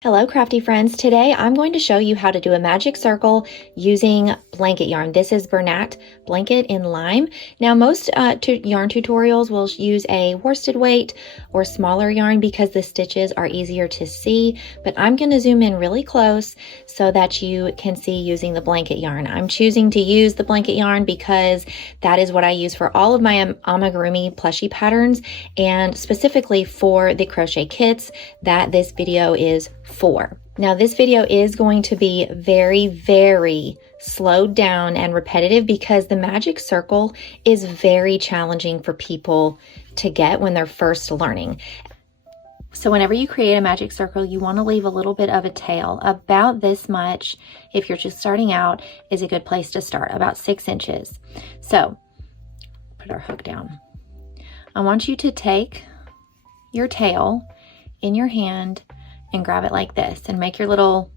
Hello crafty friends. Today I'm going to show you how to do a magic circle using blanket yarn. This is Bernat blanket in lime. Now most yarn tutorials will use a worsted weight or smaller yarn because the stitches are easier to see, but I'm going to zoom in really close so that you can see using the blanket yarn. I'm choosing to use the blanket yarn because that is what I use for all of my amigurumi plushie patterns, and specifically for the crochet kits that this video is for. Now this video is going to be very slowed down and repetitive because the magic circle is very challenging for people to get when they're first learning. So whenever you create a magic circle, you want to leave a little bit of a tail. About this much, if you're just starting out, is a good place to start, about 6 inches. So put our hook down. I want you to take your tail in your hand and grab it like this and make your little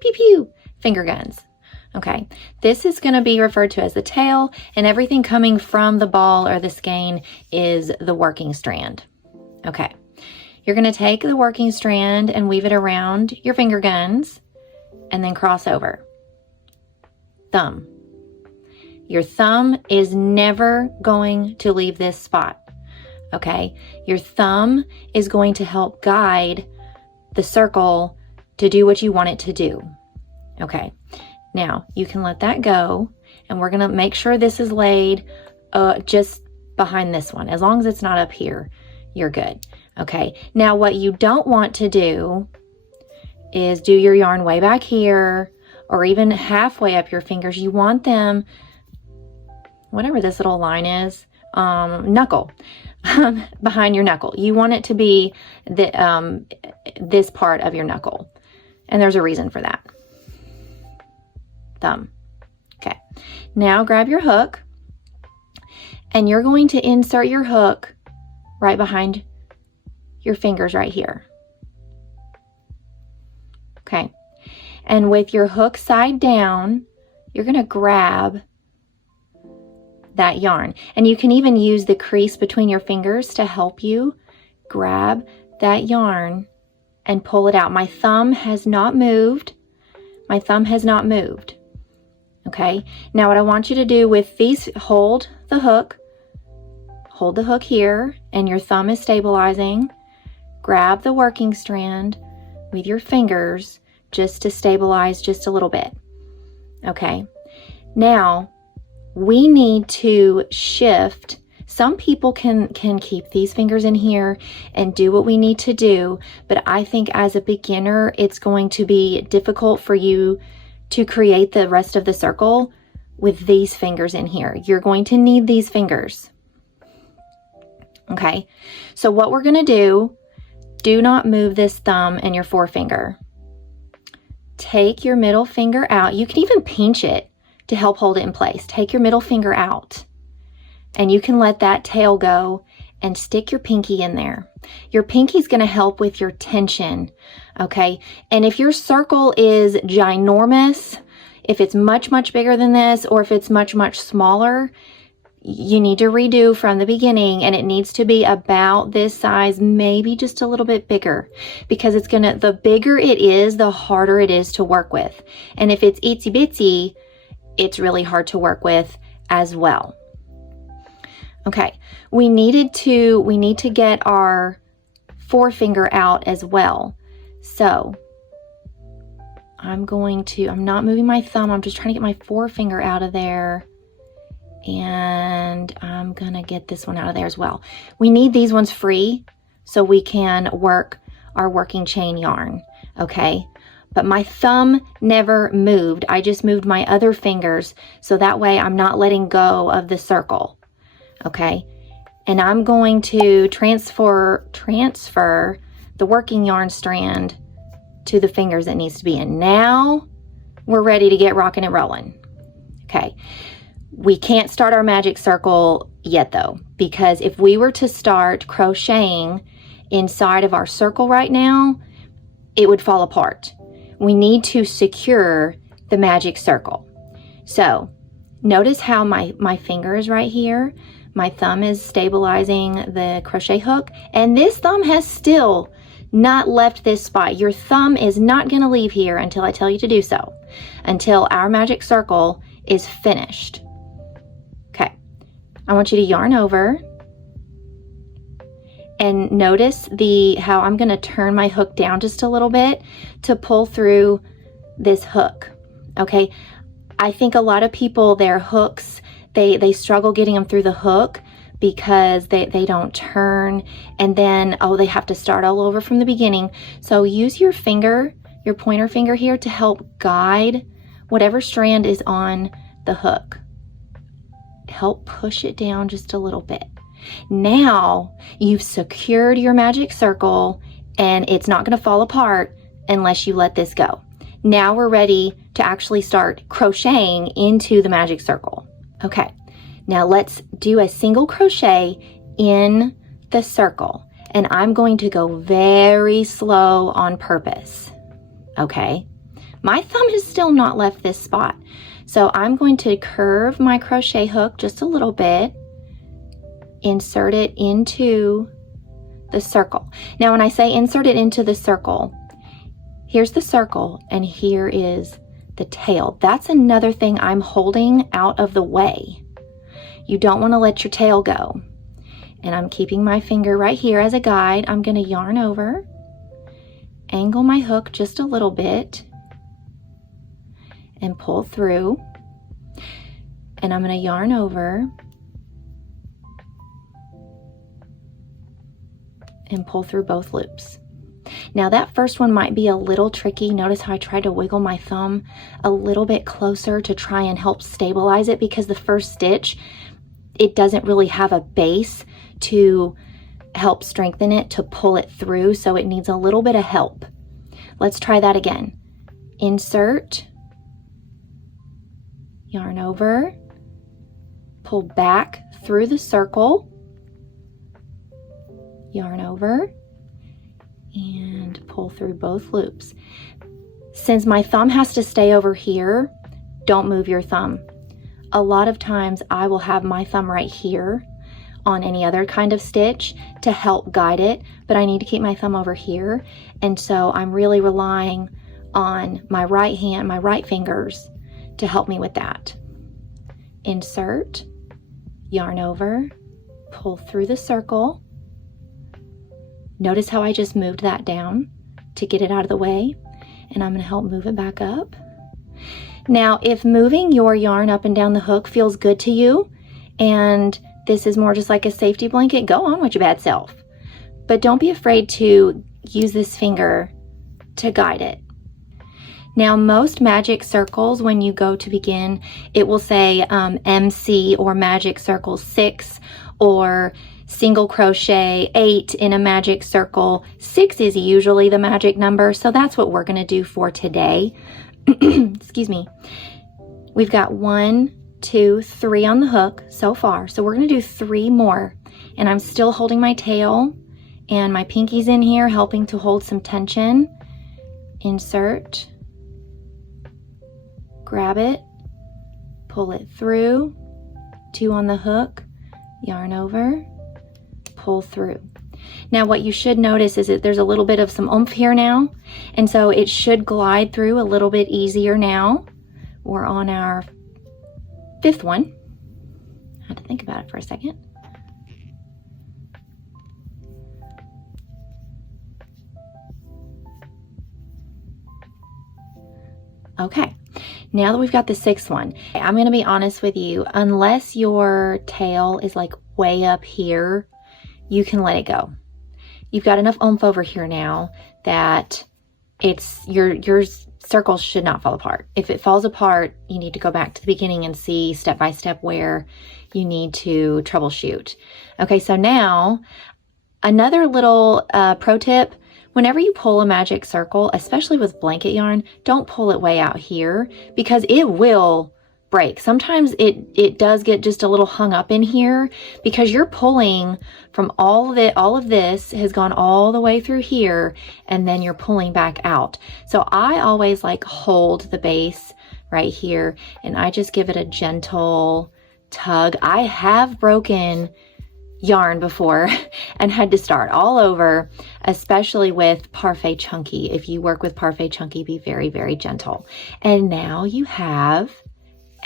pew pew finger guns. Okay, this is going to be referred to as the tail, and everything coming from the ball or the skein is the working strand. Okay, you're going to take the working strand and weave it around your finger guns and then cross over. Thumb. Your thumb is never going to leave this spot. Okay, your thumb is going to help guide the circle to do what you want it to do. Okay, now you can let that go, and we're gonna make sure this is laid just behind this one. As long as it's not up here, you're good. Okay, now what you don't want to do is do your yarn way back here or even halfway up your fingers. You want them, whatever this little line is, knuckle. Behind your knuckle. You want it to be this part of your knuckle, and there's a reason for that. Thumb. Okay, now grab your hook, and you're going to insert your hook right behind your fingers right here. Okay, and with your hook side down, you're going to grab that yarn, and you can even use the crease between your fingers to help you grab that yarn and pull it out. My thumb has not moved. My thumb has not moved. Okay, now what I want you to do with these, hold the hook here, and your thumb is stabilizing. Grab the working strand with your fingers just to stabilize just a little bit. Okay, now we need to shift. Some people can keep these fingers in here and do what we need to do, but I think as a beginner, it's going to be difficult for you to create the rest of the circle with these fingers in here. You're going to need these fingers. Okay, so what we're gonna do not move this thumb and your forefinger. Take your middle finger out. You can even pinch it to help hold it in place. Take your middle finger out, and you can let that tail go and stick your pinky in there. Your pinky is going to help with your tension, okay? And if your circle is ginormous, if it's much bigger than this, or if it's much smaller, you need to redo from the beginning, and it needs to be about this size, maybe just a little bit bigger, because it's gonna, the bigger it is, the harder it is to work with. And if it's itsy bitsy, it's really hard to work with as well. Okay, we need to get our forefinger out as well. So I'm not moving my thumb, I'm just trying to get my forefinger out of there, and I'm gonna get this one out of there as well. We need these ones free so we can work our working chain yarn, okay? But my thumb never moved. I just moved my other fingers, so that way I'm not letting go of the circle, okay? And I'm going to transfer the working yarn strand to the fingers it needs to be in. Now we're ready to get rocking and rolling. Okay, we can't start our magic circle yet though, because if we were to start crocheting inside of our circle right now, it would fall apart. We need to secure the magic circle. So notice how my finger is right here. My thumb is stabilizing the crochet hook, and this thumb has still not left this spot. Your thumb is not going to leave here until I tell you to do so, until our magic circle is finished. Okay, I want you to yarn over and notice how I'm going to turn my hook down just a little bit to pull through this hook. Okay, I think a lot of people, their hooks, they struggle getting them through the hook because they don't turn, and then, oh, they have to start all over from the beginning. So use your finger, your pointer finger here, to help guide whatever strand is on the hook. Help push it down just a little bit. Now you've secured your magic circle and it's not going to fall apart unless you let this go. Now we're ready to actually start crocheting into the magic circle. Okay. Now let's do a single crochet in the circle, and I'm going to go very slow on purpose. Okay, my thumb has still not left this spot, so I'm going to curve my crochet hook just a little bit, insert it into the circle. Now when I say insert it into the circle, here's the circle and here is the tail. That's another thing I'm holding out of the way. You don't want to let your tail go. And I'm keeping my finger right here as a guide. I'm going to yarn over, angle my hook just a little bit, and pull through. And I'm going to yarn over and pull through both loops. Now that first one might be a little tricky. Notice how I tried to wiggle my thumb a little bit closer to try and help stabilize it, because the first stitch, it doesn't really have a base to help strengthen it, to pull it through, so it needs a little bit of help. Let's try that again. Insert, yarn over, pull back through the circle, yarn over, and pull through both loops. Since my thumb has to stay over here, don't move your thumb. A lot of times I will have my thumb right here on any other kind of stitch to help guide it, but I need to keep my thumb over here, and so I'm really relying on my right hand, my right fingers, to help me with that. Insert, yarn over, pull through the circle. Notice how I just moved that down to get it out of the way, and I'm going to help move it back up. Now, if moving your yarn up and down the hook feels good to you, and this is more just like a safety blanket, go on with your bad self. But don't be afraid to use this finger to guide it. Now, most magic circles, when you go to begin, it will say MC or magic circle 6 or single crochet 8 in a magic circle. 6 is usually the magic number, so that's what we're going to do for today. Excuse me. We've got 1, 2, 3 on the hook so far, so we're going to do 3 more, and I'm still holding my tail and my pinky's in here helping to hold some tension. Insert, grab it, pull it through, 2 on the hook, yarn over, pull through. Now what you should notice is that there's a little bit of some oomph here now, and so it should glide through a little bit easier now. We're on our 5th one. I had to think about it for a second. Okay, now that we've got the 6th one, I'm going to be honest with you, unless your tail is like way up here, you can let it go. You've got enough oomph over here now that your circle should not fall apart. If it falls apart, you need to go back to the beginning and see step by step where you need to troubleshoot. Okay, so now another little pro tip: whenever you pull a magic circle, especially with blanket yarn, don't pull it way out here because it will break. Sometimes it does get just a little hung up in here because you're pulling from all of this has gone all the way through here, and then you're pulling back out. So I always like hold the base right here and I just give it a gentle tug. I have broken yarn before and had to start all over, especially with Parfait Chunky. If you work with Parfait Chunky, be very, very gentle. And now you have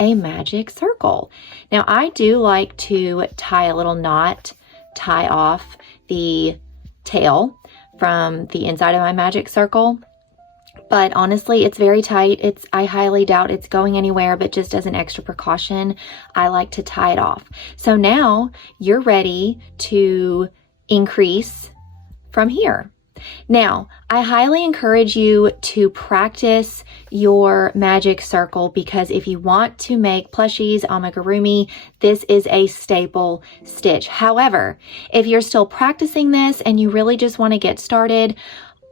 a magic circle. Now I do like to tie a little knot, tie off the tail from the inside of my magic circle. But honestly, it's very tight. I highly doubt it's going anywhere, but just as an extra precaution, I like to tie it off. So now you're ready to increase from here. Now, I highly encourage you to practice your magic circle, because if you want to make plushies, amigurumi, this is a staple stitch. However, if you're still practicing this and you really just want to get started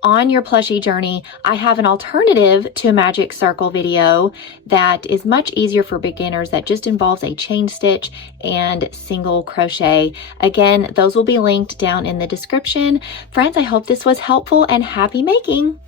on your plushie journey, I have an alternative to a magic circle video that is much easier for beginners, that just involves a chain stitch and single crochet. Again, those will be linked down in the description. Friends, I hope this was helpful, and happy making!